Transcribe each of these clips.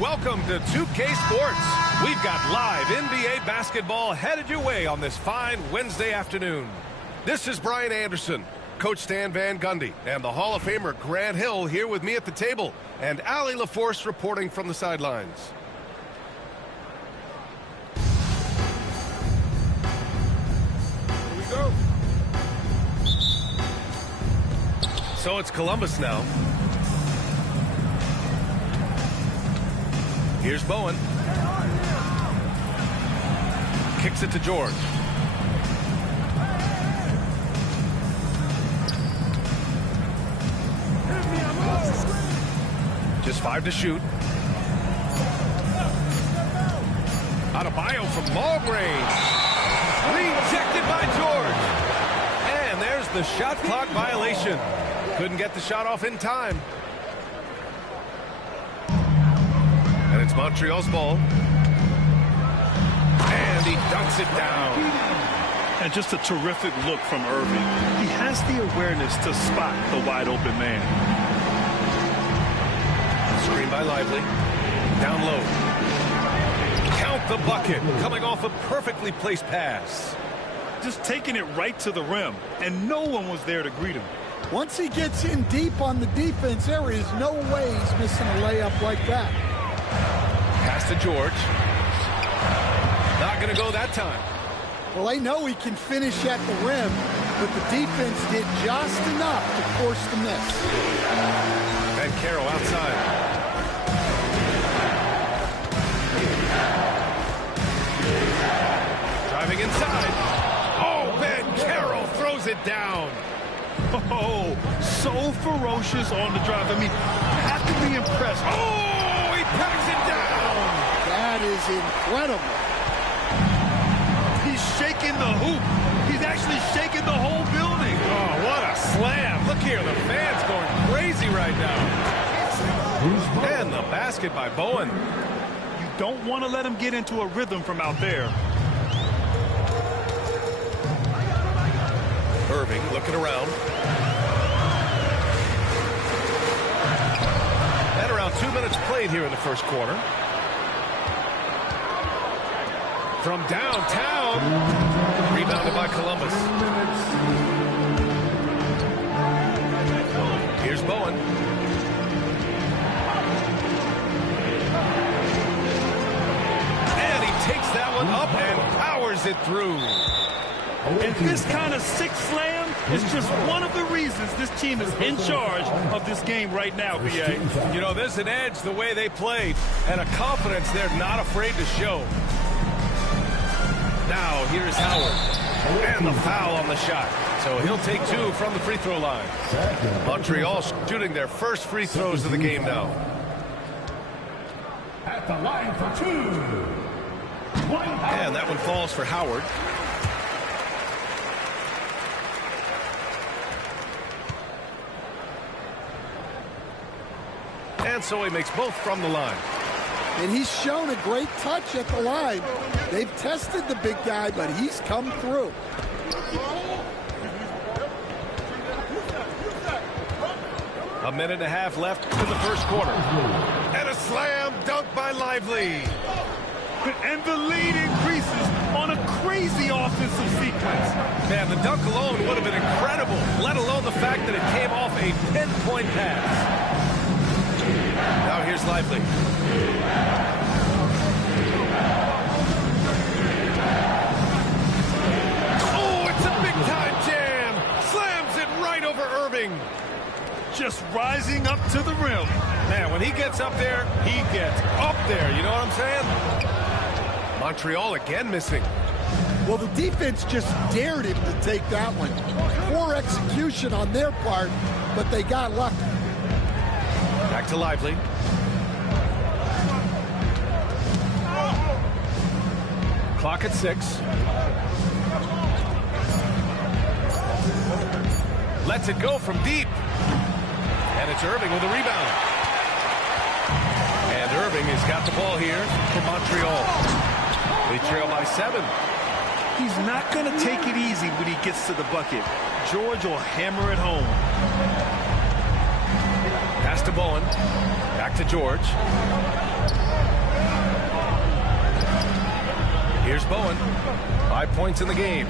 welcome to 2K Sports. We've got live NBA basketball headed your way on this fine Wednesday afternoon. This is Brian Anderson, Coach Stan Van Gundy, and the Hall of Famer Grant Hill here with me at the table, and Allie LaForce reporting from the sidelines. Here we go. So it's Columbus now. Here's Bowen. Kicks it to George. Just 5 to shoot. Adebayo from long range. Rejected by George. And there's the shot clock violation. Couldn't get the shot off in time. And it's Montreal's ball. And he dunks it down. And just a terrific look from Irving. He has the awareness to spot the wide open man. Screen by Lively. Down low. Count the bucket. Coming off a perfectly placed pass. Just taking it right to the rim. And no one was there to greet him. Once he gets in deep on the defense, there is no way he's missing a layup like that. Pass to George. Not going to go that time. Well, they know he can finish at the rim, but the defense did just enough to force the miss. Ben Carroll outside. Driving inside. Oh, Ben Carroll throws it down. Oh, so ferocious on the drive. I mean, you have to be impressed. Oh, he packs it down. That is incredible. He's shaking the hoop. He's actually shaking the whole building. Oh, what a slam. Look here, the fans going crazy right now. And the basket by Bowen. You don't want to let him get into a rhythm from out there. Irving looking around. And around 2 minutes played here in the first quarter. From downtown. Rebounded by Columbus. Here's Bowen. And he takes that one up and powers it through. And this kind of six slam is just one of the reasons this team is in charge of this game right now, B.A. You know, there's an edge the way they played and a confidence they're not afraid to show. Now, here's Howard. And the foul on the shot. So he'll take 2 from the free throw line. Montreal shooting their first free throws of the game now. At the line for 2. And that one falls for Howard. And so he makes both from the line. And he's shown a great touch at the line. They've tested the big guy, but he's come through. A minute and a half left in the first quarter. And a slam dunk by Lively. And the lead increases on a crazy offensive sequence. Man, the dunk alone would have been incredible, let alone the fact that it came off a pinpoint pass. Now here's Lively. Oh, it's a big-time jam. Slams it right over Irving. Just rising up to the rim. Man, when he gets up there, he gets up there. You know what I'm saying? Montreal again missing. Well, the defense just dared him to take that one. Poor execution on their part, but they got lucky. Back to Lively. Clock at 6. Lets it go from deep. And it's Irving with a rebound. And Irving has got the ball here for Montreal. They trail by 7. He's not going to take it easy when he gets to the bucket. George will hammer it home. Pass to Bowen. Back to George. Here's Bowen. 5 points in the game.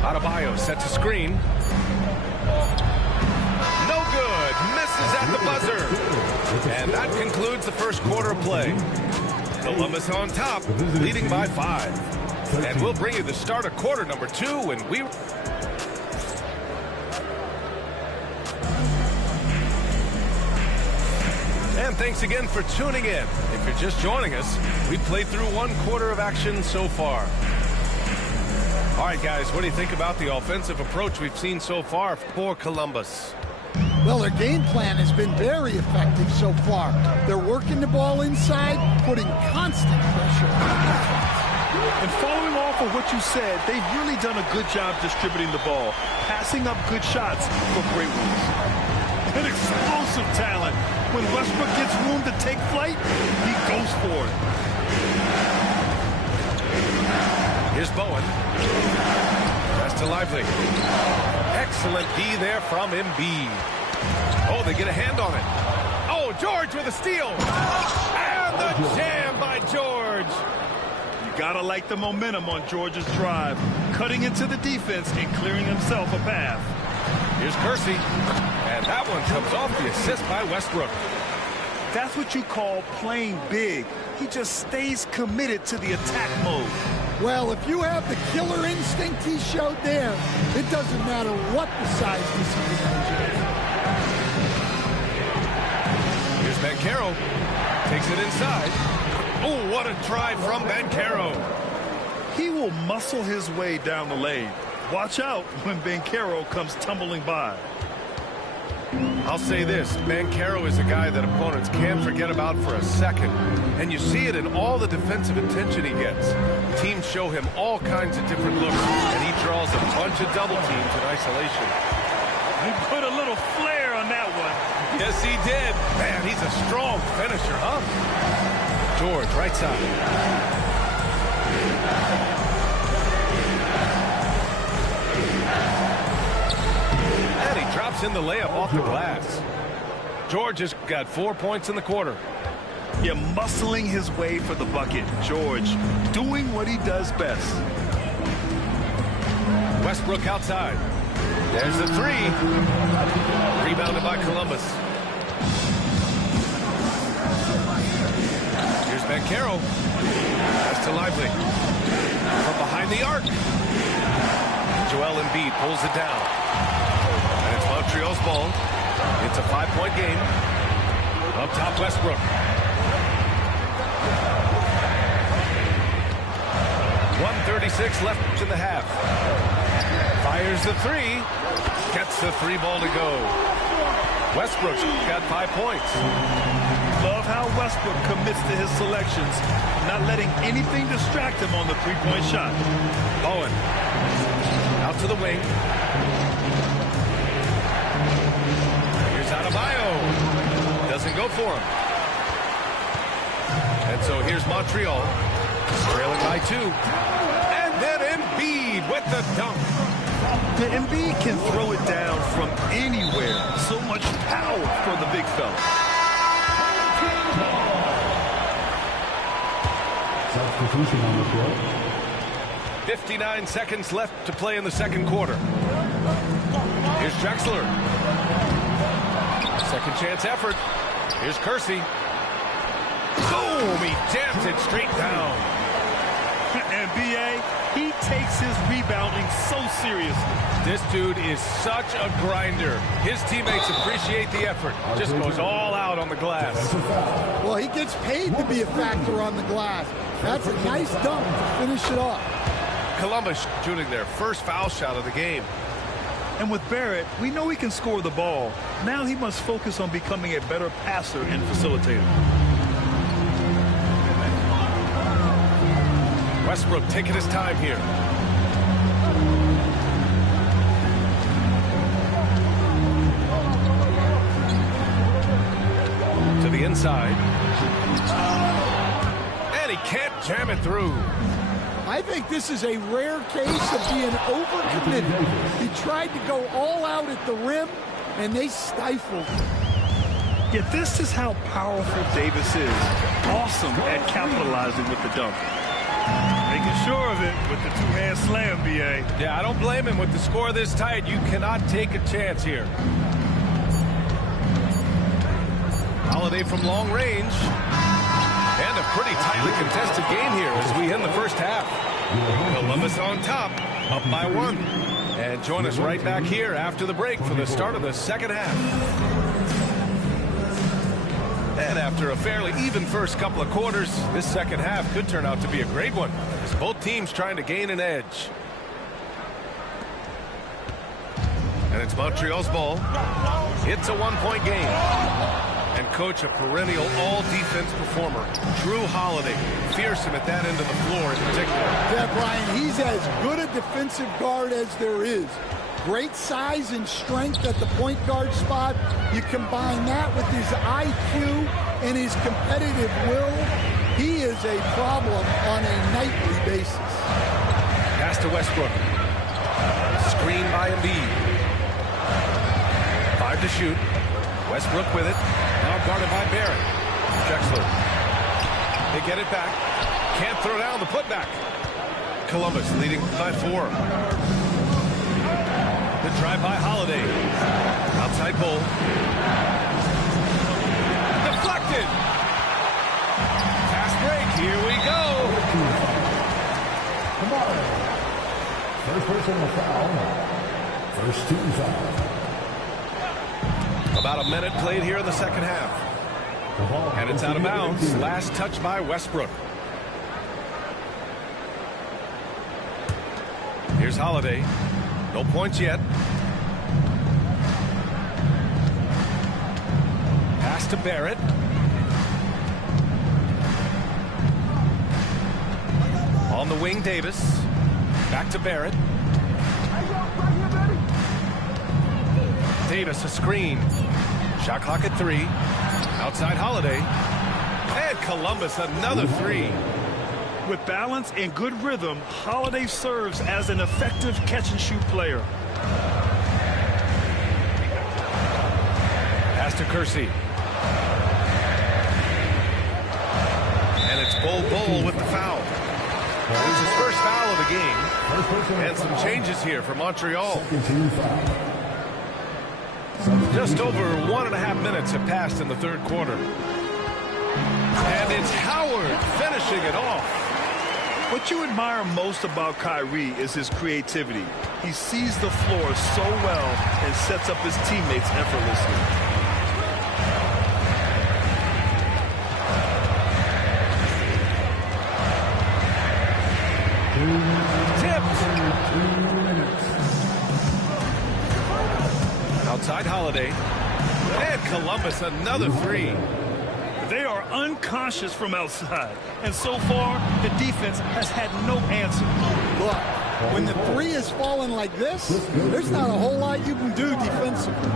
Adebayo sets a screen. No good. Misses at the buzzer. And that concludes the first quarter of play. Columbus on top, leading by 5. And we'll bring you the start of quarter number 2 when we... And thanks again for tuning in. If you're just joining us, we played through 1 quarter of action so far. All right, guys, what do you think about the offensive approach we've seen so far for Columbus? Well, their game plan has been very effective so far. They're working the ball inside, putting constant pressure on defense. And following off of what you said, they've really done a good job distributing the ball, passing up good shots for great ones. An explosive talent. When Westbrook gets room to take flight, he goes for it. Here's Bowen. Pass to Lively. Excellent D there from Embiid. Oh, they get a hand on it. Oh, George with a steal. And the jam by George. You gotta like the momentum on George's drive, cutting into the defense and clearing himself a path. Here's Kersey. And that one comes off the assist by Westbrook. That's what you call playing big. He just stays committed to the attack mode. Well, if you have the killer instinct he showed there, it doesn't matter what the size disadvantage is. Here's Banchero. Takes it inside. Oh, what a drive from Banchero. He will muscle his way down the lane. Watch out when Banchero comes tumbling by. I'll say this, Banchero is a guy that opponents can't forget about for a second. And you see it in all the defensive attention he gets. Teams show him all kinds of different looks, and he draws a bunch of double teams in isolation. He put a little flair on that one. Yes, he did. Man, he's a strong finisher, huh? George, right side. Drops in the layup off the glass. George has got 4 points in the quarter. Yeah, muscling his way for the bucket. George doing what he does best. Westbrook outside. There's the 3. Rebounded by Columbus. Here's Banchero. Pass to Lively. From behind the arc. Joel Embiid pulls it down. Montreal's ball. It's a 5-point game. Up top, Westbrook. 1:36 left in the half. Fires the 3. Gets the 3 ball to go. Westbrook's got 5 points. Love how Westbrook commits to his selections, not letting anything distract him on the 3-point shot. Bowen. Out to the wing. Adebayo doesn't go for him. And so here's Montreal, trailing by 2. And then Embiid with the dunk. The Embiid can throw it down from anywhere. So much power for the big fella. Substitution on the floor. 59 seconds left to play in the second quarter. Here's Drexler. Second chance effort. Here's Kersey. Boom! He jams it straight down. And B.A., he takes his rebounding so seriously. This dude is such a grinder. His teammates appreciate the effort. Just goes all out on the glass. Well, he gets paid to be a factor on the glass. That's a nice dunk to finish it off. Columbus shooting their first foul shot of the game. And with Barrett, we know he can score the ball. Now he must focus on becoming a better passer and facilitator. Westbrook taking his time here. To the inside. And he can't jam it through. I think this is a rare case of being overcommitted. He tried to go all out at the rim, and they stifled him. Yeah, this is how powerful Davis is. Awesome at capitalizing with the dunk. Making sure of it with the two-hand slam, B.A. Yeah, I don't blame him. With the score this tight, you cannot take a chance here. Holiday from long range. And a pretty tightly contested game here as we end the first half. Columbus on top, up by 1. And join us right back here after the break for the start of the second half. And after a fairly even first couple of quarters, this second half could turn out to be a great one, as both teams trying to gain an edge. And it's Montreal's ball. It's a one-point game. And coach, a perennial all-defense performer, Drew Holiday. Fearsome at that end of the floor in particular. Yeah, Brian, he's as good a defensive guard as there is. Great size and strength at the point guard spot. You combine that with his IQ and his competitive will, he is a problem on a nightly basis. Pass to Westbrook. Screen by Embiid. 5 to shoot. Westbrook with it. Now guarded by Barrett. Drexler. They get it back. Can't throw down the putback. Columbus leading by 4. The drive by Holiday. Outside Bull. Deflected. Fast break. Here we go. Come on. First personal foul. First team foul. About a minute played here in the second half. And it's out of bounds. Last touch by Westbrook. Here's Holiday. No points yet. Pass to Barrett. On the wing, Davis. Back to Barrett. Davis, a screen. Shot clock at 3. Outside Holiday. And Columbus, another 3. With balance and good rhythm, Holiday serves as an effective catch-and-shoot player. Pass to Kersey. And it's Bull with the foul. It was his first foul of the game. And some changes here for Montreal. Just over 1.5 minutes have passed in the third quarter. And it's Howard finishing it off. What you admire most about Kyrie is his creativity. He sees the floor so well and sets up his teammates effortlessly. Outside Holiday. And Columbus, another 3. They are unconscious from outside. And so far, the defense has had no answer. Look, when the 3 is falling like this, there's not a whole lot you can do defensively.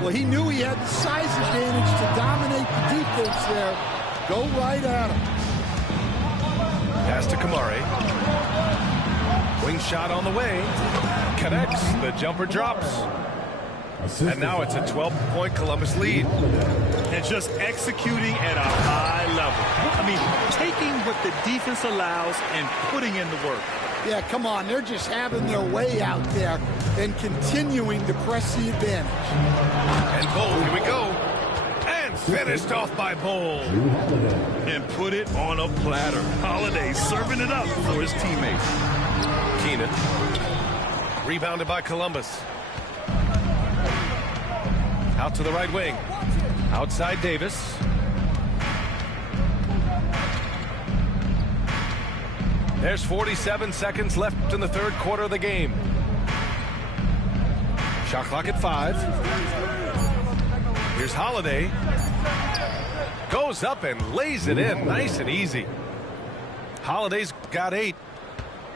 Well, he knew he had the size advantage to dominate the defense there. Go right at him. Pass to Kamari. Wing shot on the way. Connects. The jumper drops. And now it's a 12-point Columbus lead. And just executing at a high level. I mean, taking what the defense allows and putting in the work. Yeah, come on. They're just having their way out there and continuing to press the advantage. And Bull, here we go. And finished off by Bull. And put it on a platter. Holiday serving it up for his teammates. Keenan. Rebounded by Columbus. Out to the right wing. Outside Davis. There's 47 seconds left in the third quarter of the game. Shot clock at 5. Here's Holiday. Goes up and lays it in nice and easy. Holiday's got 8.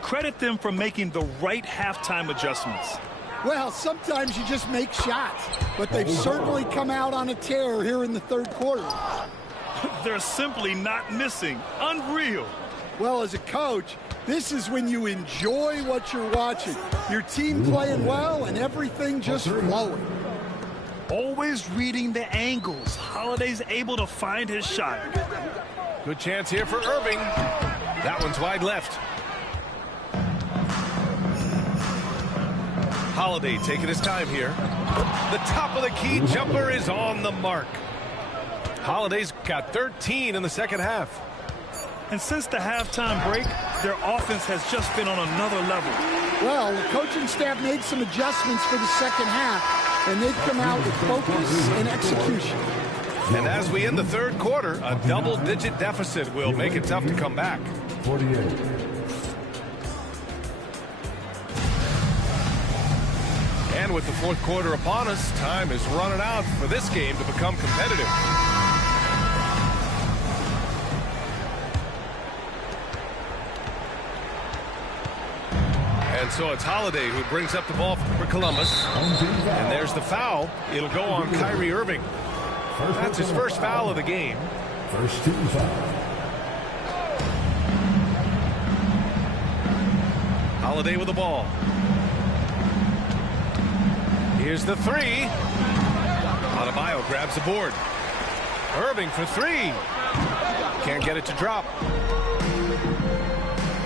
Credit them for making the right halftime adjustments. Well, sometimes you just make shots, but they've certainly come out on a tear here in the third quarter. They're simply not missing. Unreal. Well, as a coach, This is when you enjoy what you're watching. Your team playing well and everything just flowing. Always reading the angles. Holiday's able to find his shot. Good chance here for Irving. That one's wide left. Holiday taking his time here. The top of the key jumper is on the mark. Holiday's got 13 in the second half. And since the halftime break, their offense has just been on another level. Well, the coaching staff made some adjustments for the second half, and they've come out with focus and execution. And as we end the third quarter, a double-digit deficit will make it tough to come back. 48. And with the fourth quarter upon us, time is running out for this game to become competitive. And so it's Holiday who brings up the ball for Columbus. And there's the foul. It'll go on Kyrie Irving. That's his first foul of the game. First team foul. Holiday with the ball. Here's the three. Adebayo grabs the board. Irving for three. Can't get it to drop.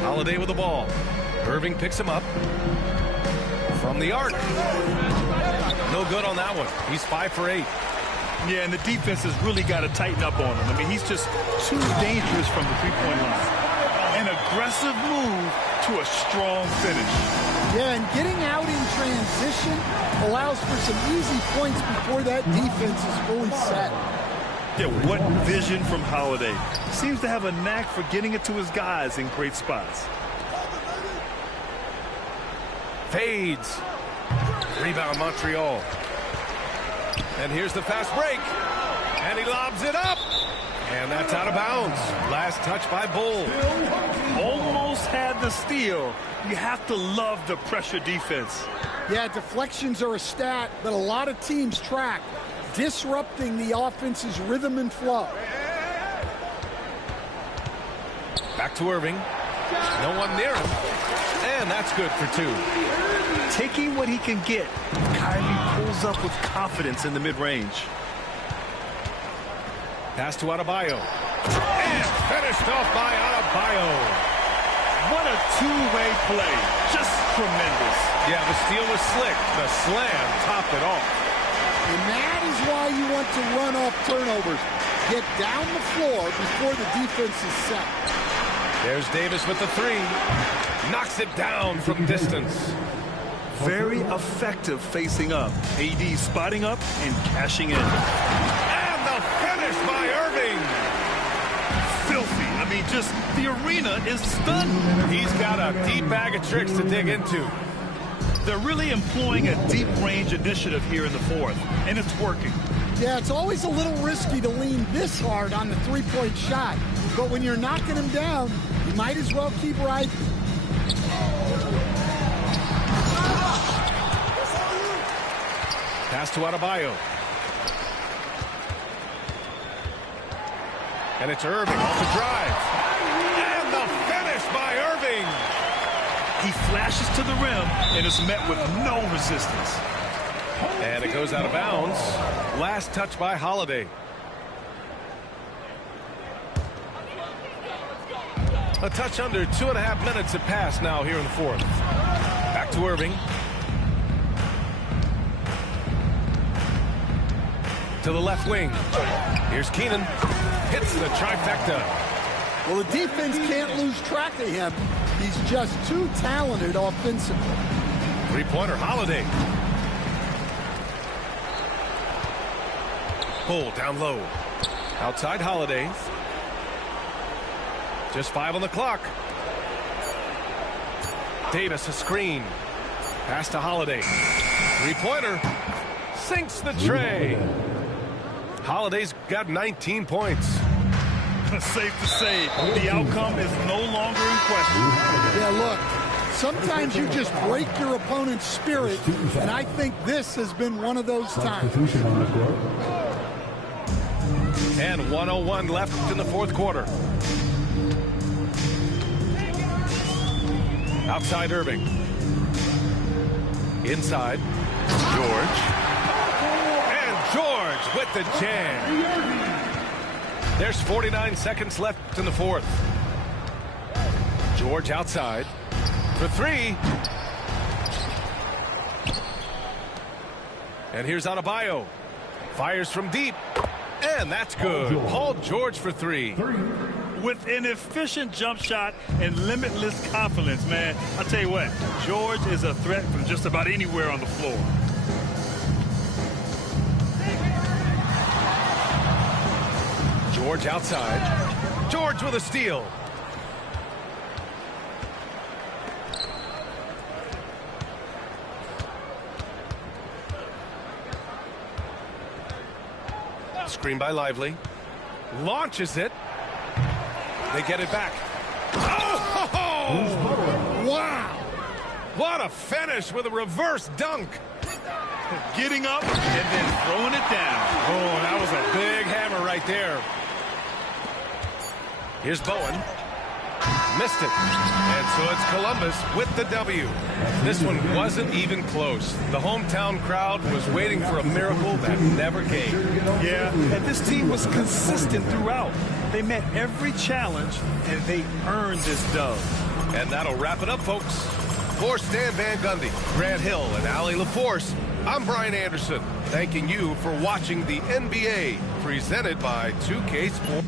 Holiday with the ball. Irving picks him up from the arc. No good on that one. He's 5 for 8. Yeah, and the defense has really got to tighten up on him. I mean, he's just too dangerous from the three-point line. An aggressive move to a strong finish. Yeah, and getting out in transition allows for some easy points before that defense is fully set. Yeah, what vision from Holiday. Seems to have a knack for getting it to his guys in great spots. Fades. Rebound Montreal. And here's the fast break. And he lobs it up. And that's out of bounds. Last touch by Bull. Almost had the steal. You have to love the pressure defense. Yeah, deflections are a stat that a lot of teams track, disrupting the offense's rhythm and flow. Back to Irving. No one near him. And that's good for 2. Taking what he can get, Kyrie pulls up with confidence in the mid-range. Pass to Adebayo. And finished off by Adebayo. What a two-way play. Just tremendous. Yeah, the steal was slick. The slam topped it off. And that is why you want to run off turnovers. Get down the floor before the defense is set. There's Davis with the three. Knocks it down from distance. Very effective facing up. AD spotting up and cashing in. And the finish by Irving. Filthy. I mean, just the arena is stunned. He's got a deep bag of tricks to dig into. They're really employing a deep range initiative here in the fourth, and it's working. Yeah, it's always a little risky to lean this hard on the three-point shot. But when you're knocking him down, you might as well keep riding. Pass to Adebayo. And it's Irving off the drive. And the finish by Irving. He flashes to the rim and is met with no resistance. And it goes out of bounds. Last touch by Holiday. A touch under 2.5 minutes have passed now here in the fourth. Back to Irving. To the left wing. Here's Keenan. Hits the trifecta. Well, the defense can't lose track of him. He's just too talented offensively. Three-pointer, Holiday. Bull down low. Outside Holiday. Just 5 on the clock. Davis a screen. Pass to Holiday. Three-pointer. Sinks the tray. Holiday's got 19 points. Safe to say, the outcome is no longer in question. Yeah, look, sometimes you just break your opponent's spirit, and I think this has been one of those times. And 1:01 left in the fourth quarter. Outside Irving. Inside. George. And George with the jam. There's 49 seconds left in the fourth. George outside. For three. And here's Adebayo. Fires from deep. And that's good. Paul George for three. With an efficient jump shot and limitless confidence, man. I'll tell you what, George is a threat from just about anywhere on the floor. George outside. George with a steal. Screen by Lively. Launches it. They get it back. Oh! Wow! What a finish with a reverse dunk. Getting up and then throwing it down. Oh, that was a big hammer right there. Here's Bowen. Missed it. And so it's Columbus with the W. This one wasn't even close. The hometown crowd was waiting for a miracle that never came. Yeah, and this team was consistent throughout. They met every challenge, and they earned this dub. And that'll wrap it up, folks. For Stan Van Gundy, Grant Hill, and Allie LaForce, I'm Brian Anderson, thanking you for watching the NBA presented by 2K Sports.